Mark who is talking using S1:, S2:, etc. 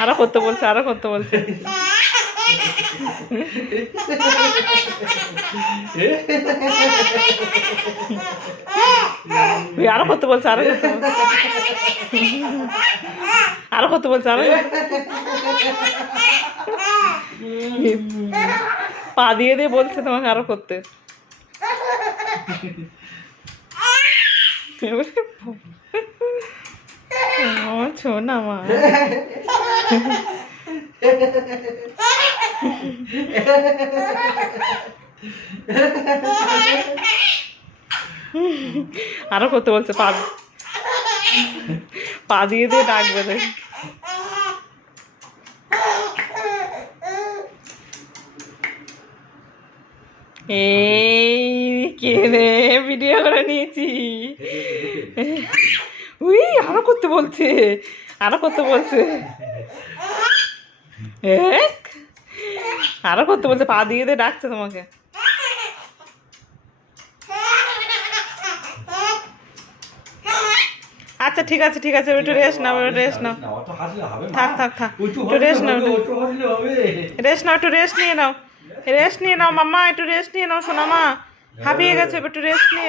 S1: আরও করতে বলছে আরও করতে বলছে? আরও করতে বলছে, আরও বলছে? আরও করতে বলছে, আরও পা দিয়ে দিয়ে বলছে তোমাকে আরও করতে। আমার ছোনা মা। আরও করতে বলছে, পা পা দিয়ে দিয়ে ডাকবে দেখ। এই কে রে ভিডিও করে নিয়েছি। উই, আরও করতে বলছে, আরও করতে বলছে। এক, আরও করতে বলছে, পা দিয়ে দিয়ে ডাকছে তোমাকে। আচ্ছা ঠিক আছে ঠিক আছে একটু রেস্ট নাও রেস্ট নাও। থাক, থাক, থাক।
S2: একটু
S1: রেস্ট নাও, একটু।
S2: একটু।
S1: রেস্ট নাও একটু রেস্ট নিয়ে নাও রেস্ট নিয়ে নাও মাম্মা একটু রেস্ট নিয়ে নাও সোনামা হাঁপিয়ে গেছে একটু রেস্ট নিয়ে